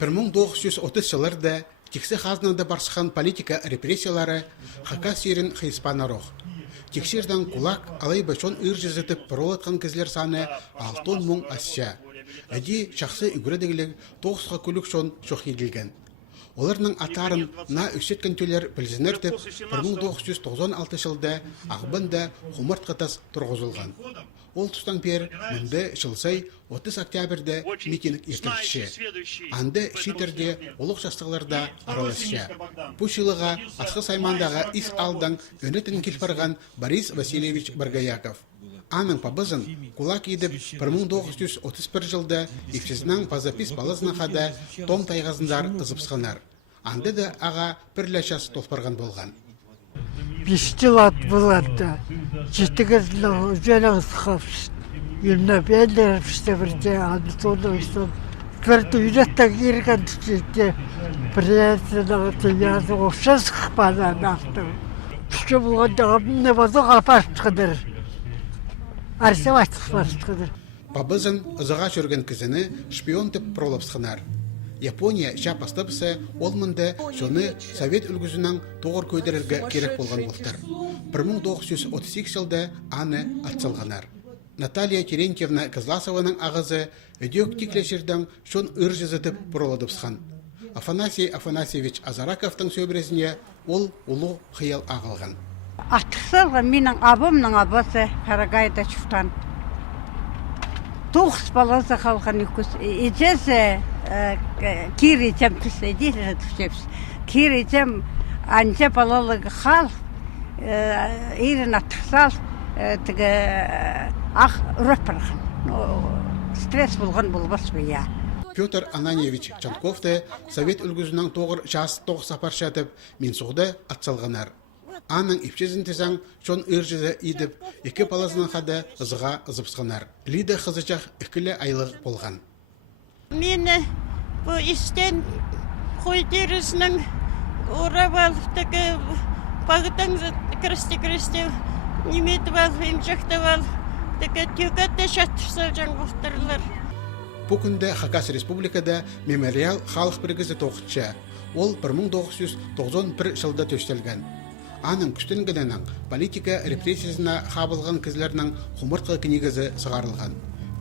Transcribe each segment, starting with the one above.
1930 жылырда тексе хазнада барсыхан политика репрессиялары хака сирин хайспанарох. Тексердан кулак алай бачон ыржызытып проводкан кезлер саны 6 мың асша. Әди шақсы үгіредегілік 9-ға күлік шон шоқ еділген. Оларның атарын на өсеткен төлер білзінер деп 1996 жылда ағбында құмырт қатас тұрғызылған. Ол тұстан пер мұнды жылсай 30 октябрьде митинг ертіркіші. Анды шитерде олық жастығыларда араласшы. Бұл жылыға атқы саймандағы ис алдан өнетін келпарған Борис Васильевич Баргаяков. Аның пабызын кулак едіп 1931 жылда ефчезнан пазапис балызына қада том тайғазындар ызыпсқанар. Анды да аға бірләшас толпарған болған. Бестилат болады. Жетігізлі жөніңіз қапшын. Үйімді бәлдеріпшті бірде анытоны ұйсын. Бірді үйреттен керген түшетте приятелігі тегезі оқшыз қықпадан ақтым. Күші болғандағы міне базы қапашқыдыр. Арсем айтқышпашқыдыр. Пабызын ызыға жүрген кізіні шпион деп пролапсқанар. Япония шап астапысы ол мұнды жоны Совет үлгізінің тоғыр көйдерерге керек болған болтыр. 1938 жылда аны атсалғанар. Наталья Терентьевна Козласованың ағызы өдек тиклешердің шон ыржызытып бұрыладыпсқан. Афанасий Афанасьевич Азараковтың сөбірезіне ол ұлы қиял ағылған. Атқысалған менің абымның абасы Қарагайда шуфтан. 9 баласы қалған үкіс. Ежесі киричем түсі, дейсі түсепсі. Киричем анча балалығы қал, ерін атқысал, ақ үріп барған. Стресс болған болбас бия. Петр Ананьевич Чанковты Совет үлгізінің тоғыр жас тоғы сапаршатып, мен соғды атсалғанар. Аның ипчезін тезаң шон ыржызы едіп, екі баласынан қады ызыға ызыпсқанар. Лида қызычақ үкілі айлық болған. Мені бұл істен қойдерізінің орап алыптығы бағытың кірісті неметіп ал, емжақтып ал, төгетті шаттырса жаң бұқтырылар. Бұл күнді Хакас Республикада мемориал халық біргізі тоқытшы. Ол 1991 жылда төштелген. Аның күштінгінінің политика репрессиясына қабылған кізлерінің құмыртқы книгізі сығарылған.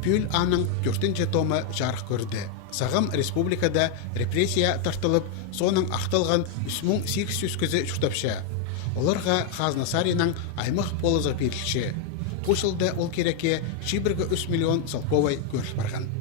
Пүл аның 4-ші томы жарық көрді. Сағым республикада репрессия тартылып, соның ақтылған 3800 кізі жүктапшы. Оларға Хазнасариның аймақ полызы берілші. Бұл жылда ол кереке 1,3 миллион салковай көріс барған.